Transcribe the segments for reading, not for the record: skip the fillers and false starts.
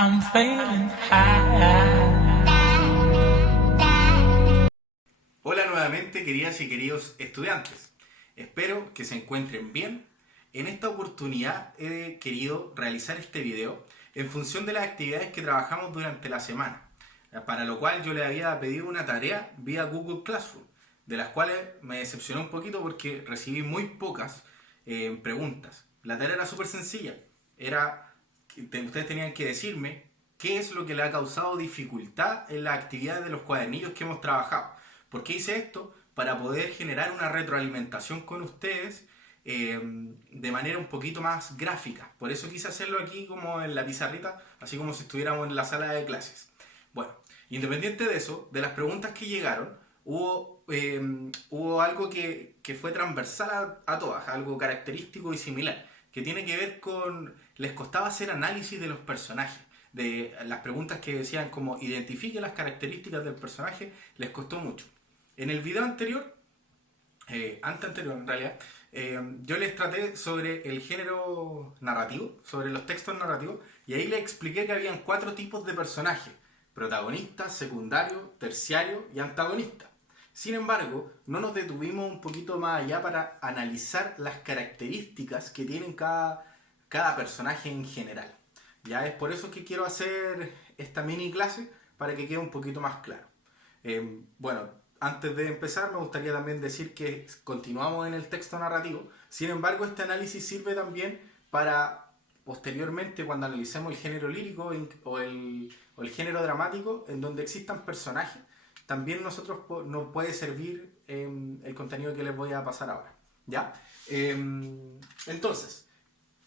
I'm feeling high. Hola nuevamente, queridas y queridos estudiantes. Espero que se encuentren bien. En esta oportunidad he querido realizar este video en función de las actividades que trabajamos durante la semana, para lo cual yo le había pedido una tarea vía Google Classroom, de las cuales me decepcionó un poquito porque recibí muy pocas preguntas. La tarea era súper sencilla. Ustedes tenían que decirme qué es lo que le ha causado dificultad en la actividad de los cuadernillos que hemos trabajado. ¿Por qué hice esto? Para poder generar una retroalimentación con ustedes de manera un poquito más gráfica. Por eso quise hacerlo aquí como en la pizarrita, así como si estuviéramos en la sala de clases. Bueno, independiente de eso, de las preguntas que llegaron, hubo algo que fue transversal a todas, algo característico y similar, que tiene que ver con... Les costaba hacer análisis de los personajes. De las preguntas que decían como identifique las características del personaje, les costó mucho. En el video anterior, anterior en realidad, yo les traté sobre el género narrativo, sobre los textos narrativos, y ahí les expliqué que habían 4 tipos de personajes: protagonista, secundario, terciario y antagonista. Sin embargo, no nos detuvimos un poquito más allá para analizar las características que tienen cada personaje en general. Ya es por eso que quiero hacer esta mini clase, para que quede un poquito más claro. Bueno, antes de empezar me gustaría también decir que continuamos en el texto narrativo. Sin embargo, este análisis sirve también para posteriormente, cuando analicemos el género lírico o el género dramático, en donde existan personajes, también nos puede servir el contenido que les voy a pasar ahora. ¿Ya? Entonces,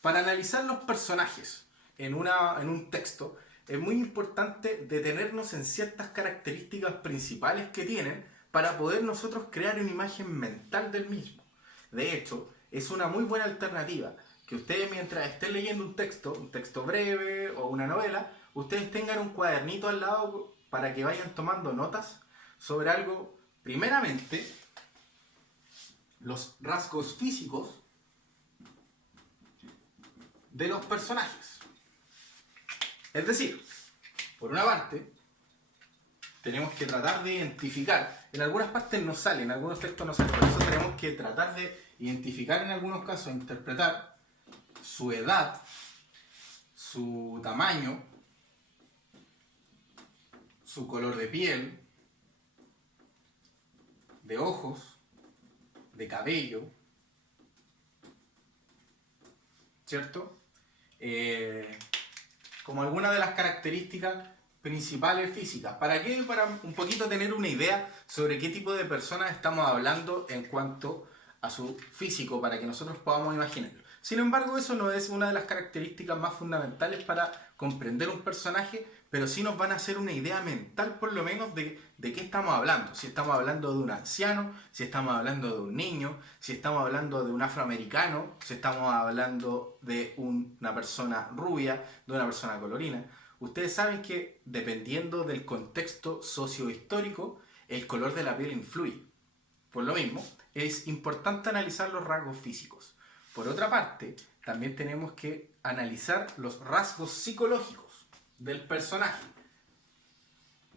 para analizar los personajes en un texto, es muy importante detenernos en ciertas características principales que tienen para poder nosotros crear una imagen mental del mismo. De hecho, es una muy buena alternativa que ustedes, mientras estén leyendo un texto breve o una novela, ustedes tengan un cuadernito al lado para que vayan tomando notas sobre algo. Primeramente, los rasgos físicos de los personajes. Es decir, por una parte, tenemos que tratar de identificar, en algunas partes no sale, en algunos textos no sale, por eso tenemos que tratar de identificar, en algunos casos, interpretar su edad, su tamaño, su color de piel, de ojos, de cabello, ¿cierto? Como algunas de las características principales físicas. ¿Para qué? Para un poquito tener una idea sobre qué tipo de personas estamos hablando en cuanto a su físico, para que nosotros podamos imaginarlo. Sin embargo, eso no es una de las características más fundamentales para comprender un personaje, pero sí nos van a hacer una idea mental, por lo menos, de qué estamos hablando. Si estamos hablando de un anciano, si estamos hablando de un niño, si estamos hablando de un afroamericano, si estamos hablando de una persona rubia, de una persona colorina. Ustedes saben que, dependiendo del contexto sociohistórico, el color de la piel influye. Por lo mismo, es importante analizar los rasgos físicos. Por otra parte, también tenemos que analizar los rasgos psicológicos del personaje,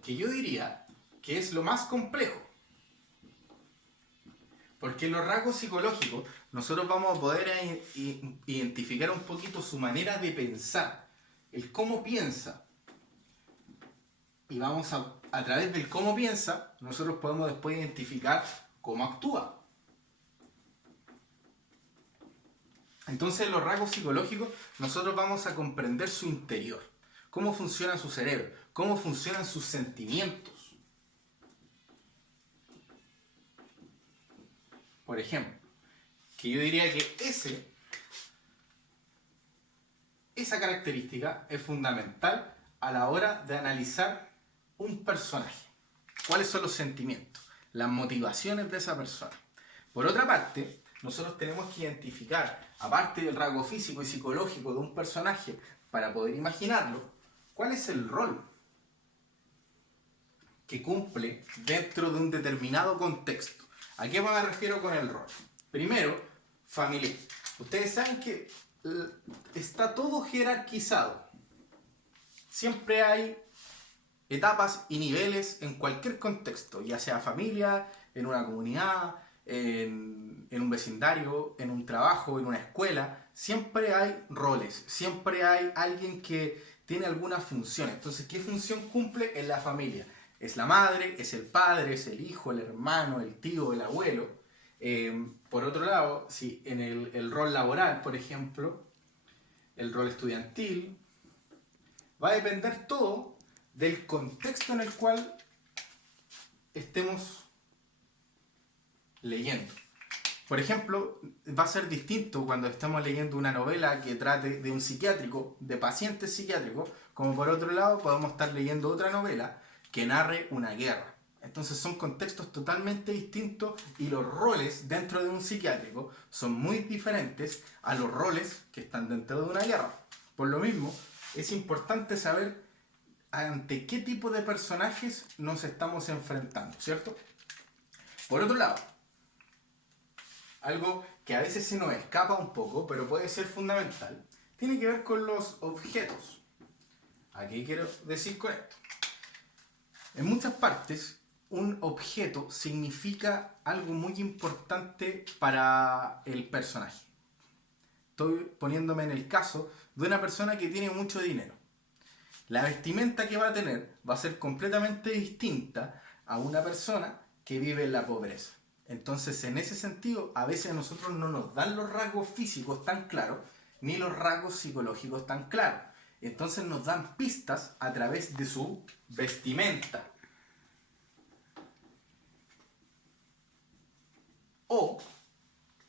que yo diría que es lo más complejo. Porque en los rasgos psicológicos nosotros vamos a poder identificar un poquito su manera de pensar, el cómo piensa. Y vamos a través del cómo piensa, nosotros podemos después identificar cómo actúa. Entonces, en los rasgos psicológicos, nosotros vamos a comprender su interior, cómo funciona su cerebro, cómo funcionan sus sentimientos. Por ejemplo, que yo diría que esa característica es fundamental a la hora de analizar un personaje. ¿Cuáles son los sentimientos, las motivaciones de esa persona? Por otra parte, nosotros tenemos que identificar, aparte del rasgo físico y psicológico de un personaje, para poder imaginarlo, cuál es el rol que cumple dentro de un determinado contexto. ¿A qué me refiero con el rol? Primero, familiar. Ustedes saben que está todo jerarquizado. siempre hay etapas y niveles en cualquier contexto, ya sea familia, en una comunidad, en un vecindario, en un trabajo, en una escuela. Siempre hay roles, siempre hay alguien que tiene alguna función. Entonces, ¿qué función cumple en la familia? Es la madre, es el padre, es el hijo, el hermano, el tío, el abuelo. Por otro lado, si en el rol laboral, por ejemplo, el rol estudiantil, va a depender todo del contexto en el cual estemos leyendo. Por ejemplo, va a ser distinto cuando estemos leyendo una novela que trate de un psiquiátrico, de pacientes psiquiátricos, como por otro lado podemos estar leyendo otra novela que narre una guerra. Entonces son contextos totalmente distintos y los roles dentro de un psiquiátrico son muy diferentes a los roles que están dentro de una guerra. Por lo mismo, es importante saber ante qué tipo de personajes nos estamos enfrentando, ¿cierto? Por otro lado, algo que a veces se nos escapa un poco, pero puede ser fundamental, tiene que ver con los objetos. ¿A qué quiero decir con esto? En muchas partes, un objeto significa algo muy importante para el personaje. Estoy poniéndome en el caso de una persona que tiene mucho dinero. La vestimenta que va a tener va a ser completamente distinta a una persona que vive en la pobreza. Entonces, en ese sentido, a veces a nosotros no nos dan los rasgos físicos tan claros, ni los rasgos psicológicos tan claros. Entonces nos dan pistas a través de su vestimenta. O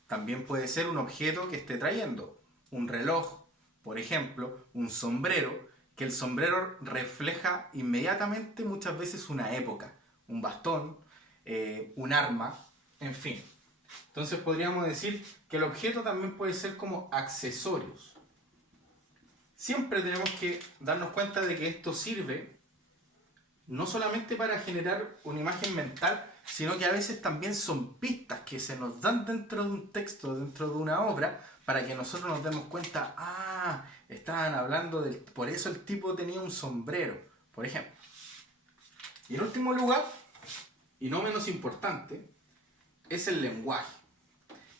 también puede ser un objeto que esté trayendo. Un reloj, por ejemplo, un sombrero, que el sombrero refleja inmediatamente muchas veces una época. Un bastón, un arma, en fin. Entonces podríamos decir que el objeto también puede ser como accesorios. Siempre tenemos que darnos cuenta de que esto sirve no solamente para generar una imagen mental, sino que a veces también son pistas que se nos dan dentro de un texto, dentro de una obra, para que nosotros nos demos cuenta, estaban hablando de... Por eso el tipo tenía un sombrero, por ejemplo. Y en último lugar, y no menos importante, es el lenguaje.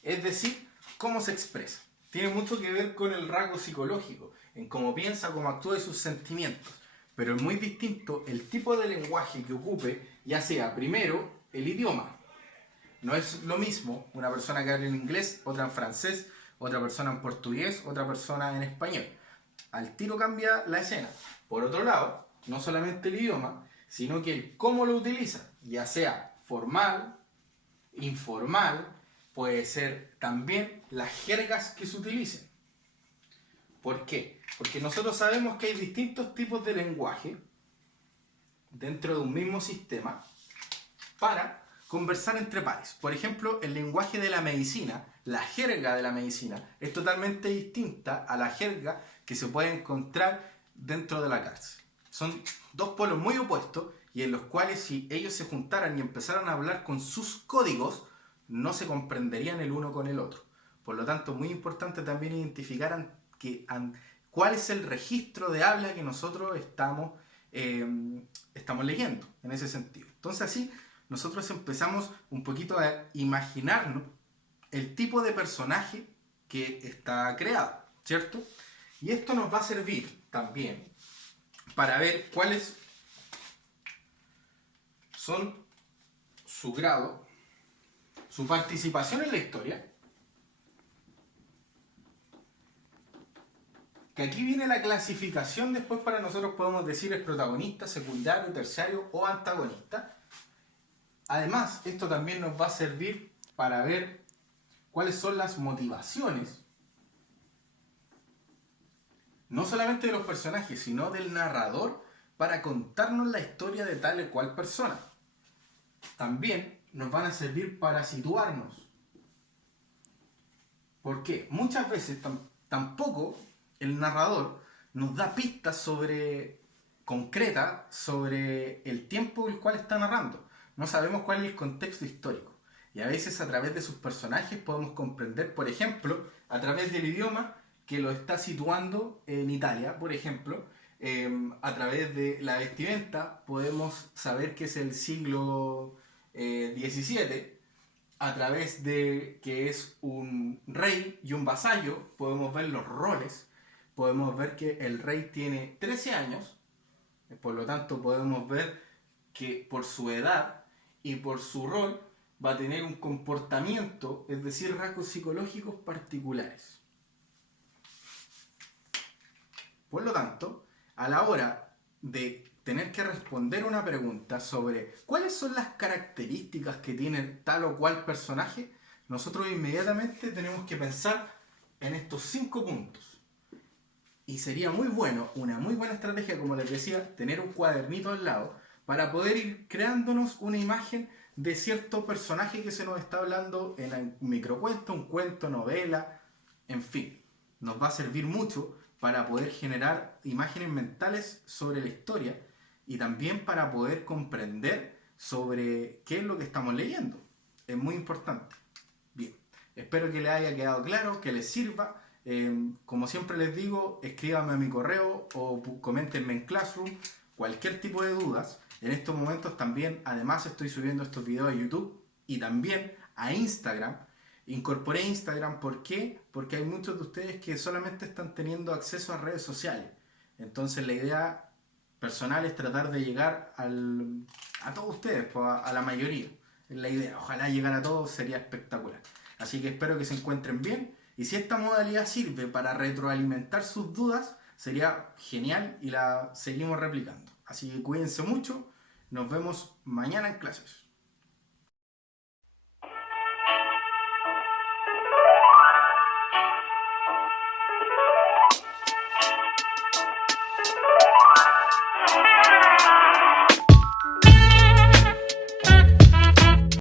Es decir, cómo se expresa. Tiene mucho que ver con el rasgo psicológico, en cómo piensa, cómo actúa y sus sentimientos. Pero es muy distinto el tipo de lenguaje que ocupe, ya sea primero el idioma. No es lo mismo una persona que habla en inglés, otra en francés, otra persona en portugués, otra persona en español. Al tiro cambia la escena. Por otro lado, no solamente el idioma, sino que el cómo lo utiliza, ya sea formal, informal, puede ser también las jergas que se utilicen. ¿Por qué? Porque nosotros sabemos que hay distintos tipos de lenguaje dentro de un mismo sistema para conversar entre pares. Por ejemplo, el lenguaje de la medicina, la jerga de la medicina, es totalmente distinta a la jerga que se puede encontrar dentro de la cárcel. Son dos polos muy opuestos y en los cuales si ellos se juntaran y empezaran a hablar con sus códigos, no se comprenderían el uno con el otro. Por lo tanto, muy importante también identificar cuál es el registro de habla que nosotros estamos leyendo en ese sentido. Entonces así nosotros empezamos un poquito a imaginarnos el tipo de personaje que está creado, ¿cierto? Y esto nos va a servir también para ver cuáles son su grado, su participación en la historia. Que aquí viene la clasificación, después para nosotros podemos decir es protagonista, secundario, terciario o antagonista. Además, esto también nos va a servir para ver cuáles son las motivaciones, no solamente de los personajes, sino del narrador, para contarnos la historia de tal o cual persona. También nos van a servir para situarnos. ¿Por qué? Muchas veces tampoco el narrador nos da pistas concretas sobre el tiempo el cual está narrando. No sabemos cuál es el contexto histórico. Y a veces a través de sus personajes podemos comprender, por ejemplo, a través del idioma, que lo está situando en Italia, por ejemplo, A través de la vestimenta podemos saber que es el siglo XVII. A través de que es un rey y un vasallo, podemos ver los roles. Podemos ver que el rey tiene 13 años, por lo tanto podemos ver que por su edad y por su rol va a tener un comportamiento, es decir, rasgos psicológicos particulares. Por lo tanto, a la hora de tener que responder una pregunta sobre cuáles son las características que tiene tal o cual personaje, nosotros inmediatamente tenemos que pensar en estos 5 puntos. Y sería muy bueno, una muy buena estrategia, como les decía, tener un cuadernito al lado para poder ir creándonos una imagen de cierto personaje que se nos está hablando en un microcuento, un cuento, novela, en fin. Nos va a servir mucho para poder generar imágenes mentales sobre la historia y también para poder comprender sobre qué es lo que estamos leyendo. Es muy importante. Bien, espero que les haya quedado claro, que les sirva. Como siempre les digo, escríbanme a mi correo o coméntenme en Classroom cualquier tipo de dudas. En estos momentos también, además, estoy subiendo estos videos a YouTube y también a Instagram. Incorporé Instagram, ¿por qué? Porque hay muchos de ustedes que solamente están teniendo acceso a redes sociales. Entonces la idea personal es tratar de llegar a todos ustedes, pues, a la mayoría. Es la idea. Ojalá llegar a todos, sería espectacular. Así que espero que se encuentren bien. Y si esta modalidad sirve para retroalimentar sus dudas, sería genial y la seguimos replicando. Así que cuídense mucho. Nos vemos mañana en clases.